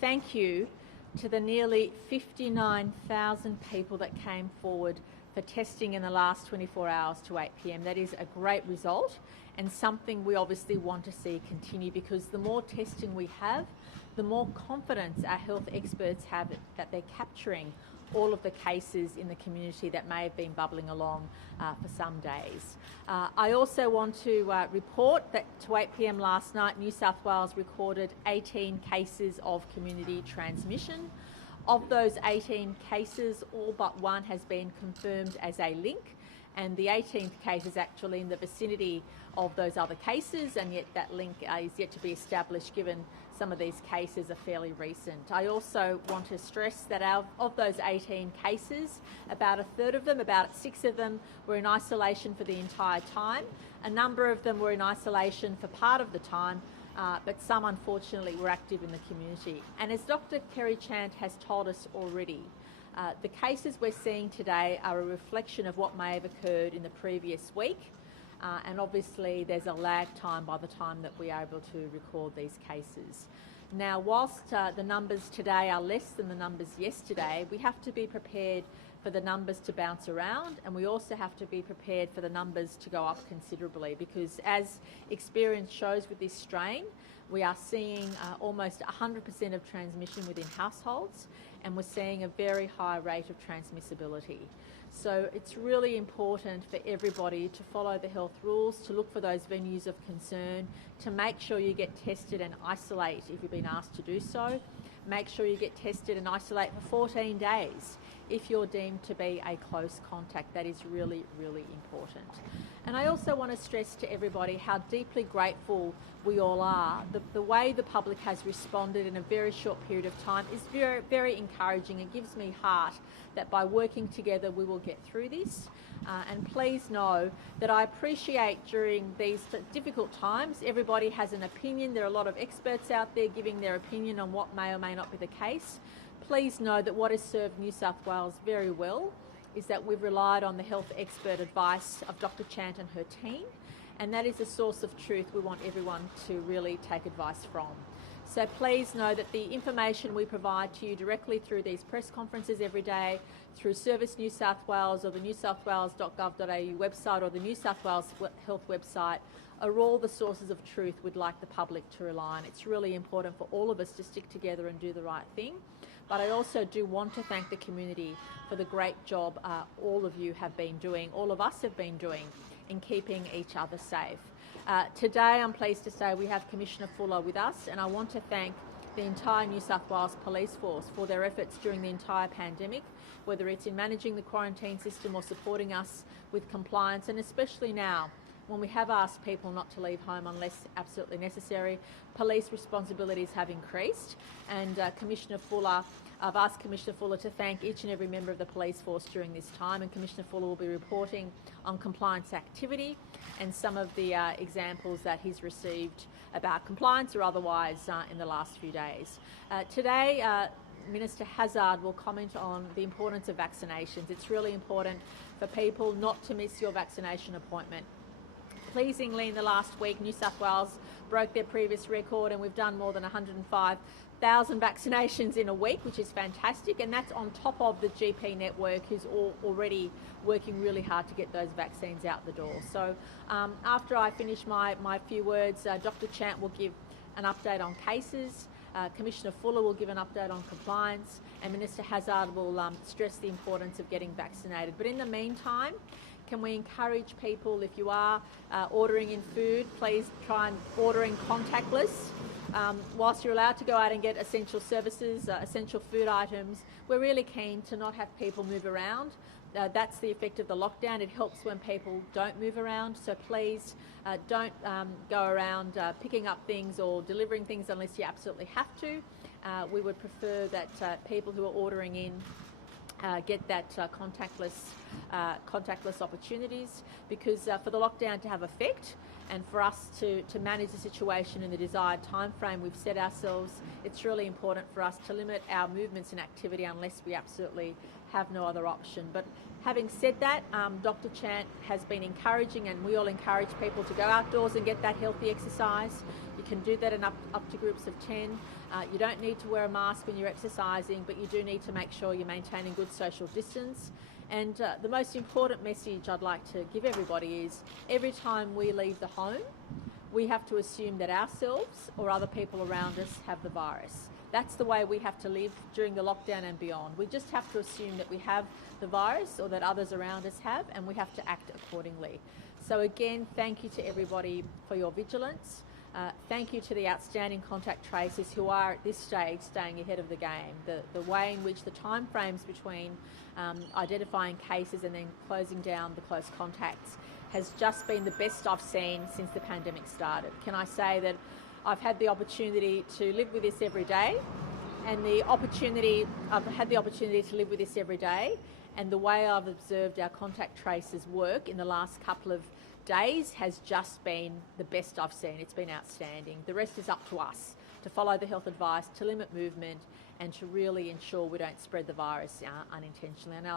thank you to the nearly 59,000 people that came forward for testing in the last 24 hours to 8 p.m. That is a great result and something we obviously want to see continue, because the more testing we have, the more confidence our health experts have that they're capturing all of the cases in the community that may have been bubbling along for some days. I also want to report that to 8 p.m. last night, New South Wales recorded 18 cases of community transmission. Of those 18 cases, all but one has been confirmed as a link, and the 18th case is actually in the vicinity of those other cases, and yet that link is yet to be established, given some of these cases are fairly recent. I also want to stress that of those 18 cases, about a third of them, about 6 of them, were in isolation for the entire time. A number of them were in isolation for part of the time, but some unfortunately were active in the community. And as Dr. Kerry Chant has told us already, the cases we're seeing today are a reflection of what may have occurred in the previous week, and obviously there's a lag time by the time that we are able to record these cases. Now, whilst the numbers today are less than the numbers yesterday, we have to be prepared for the numbers to bounce around, and we also have to be prepared for the numbers to go up considerably, because as experience shows with this strain, we are seeing almost 100% of transmission within households, and we're seeing a very high rate of transmissibility. So it's really important for everybody to follow the health rules, to look for those venues of concern, to make sure you get tested and isolate if you've been asked to do so. Make sure you get tested and isolate for 14 days if you're deemed to be a close contact. That is really, really important. And I also want to stress to everybody how deeply grateful we all are. The way the public has responded in a very short period of time is very, very encouraging. It gives me heart that by working together we will get through this. And please know that I appreciate during these difficult times, everybody has an opinion. There are a lot of experts out there giving their opinion on what may or may not be the case. Please know that what has served New South Wales very well is that we've relied on the health expert advice of Dr. Chant and her team, and that is a source of truth we want everyone to really take advice from. So please know that the information we provide to you directly through these press conferences every day, through Service New South Wales or the newsouthwales.gov.au website or the New South Wales Health website, are all the sources of truth we'd like the public to rely on. It's really important for all of us to stick together and do the right thing. But I also do want to thank the community for the great job all of you have been doing, all of us have been doing in keeping each other safe. Today I'm pleased to say we have Commissioner Fuller with us, and I want to thank the entire New South Wales Police Force for their efforts during the entire pandemic, whether it's in managing the quarantine system or supporting us with compliance, and especially now when we have asked people not to leave home unless absolutely necessary. Police responsibilities have increased, and I've asked Commissioner Fuller to thank each and every member of the police force during this time, and Commissioner Fuller will be reporting on compliance activity and some of the examples that he's received about compliance or otherwise in the last few days. Today, Minister Hazzard will comment on the importance of vaccinations. It's really important for people not to miss your vaccination appointment. Pleasingly, in the last week, New South Wales broke their previous record, and we've done more than 105,000 vaccinations in a week, which is fantastic, and that's on top of the GP network, who's already working really hard to get those vaccines out the door. So after I finish my few words, Dr. Chant will give an update on cases, Commissioner Fuller will give an update on compliance, and Minister Hazzard will stress the importance of getting vaccinated. But in the meantime, can we encourage people, if you are ordering in food, please try and order in contactless. Whilst you're allowed to go out and get essential services, essential food items, we're really keen to not have people move around. That's the effect of the lockdown. It helps when people don't move around, so please don't go around picking up things or delivering things unless you absolutely have to. We would prefer that people who are ordering in get that contactless opportunities, because for the lockdown to have effect and for us to manage the situation in the desired time frame we've set ourselves, it's really important for us to limit our movements and activity unless we absolutely have no other option. But having said that, Dr. Chant has been encouraging, and we all encourage people to go outdoors and get that healthy exercise. You can do that in up to groups of 10. You don't need to wear a mask when you're exercising, but you do need to make sure you're maintaining good social distance. And the most important message I'd like to give everybody is every time we leave the home, we have to assume that ourselves or other people around us have the virus. That's the way we have to live during the lockdown and beyond. We just have to assume that we have the virus or that others around us have, and we have to act accordingly. So again, thank you to everybody for your vigilance. Thank you to the outstanding contact tracers who are at this stage staying ahead of the game. The way in which the time frames between identifying cases and then closing down the close contacts has just been the best I've seen since the pandemic started. Can I say that I've had the opportunity to live with this every day, and I've had the opportunity to live with this every day, and the way I've observed our contact tracers work in the last couple of days has just been the best I've seen. It's been outstanding. The rest is up to us to follow the health advice, to limit movement, and to really ensure we don't spread the virus unintentionally. And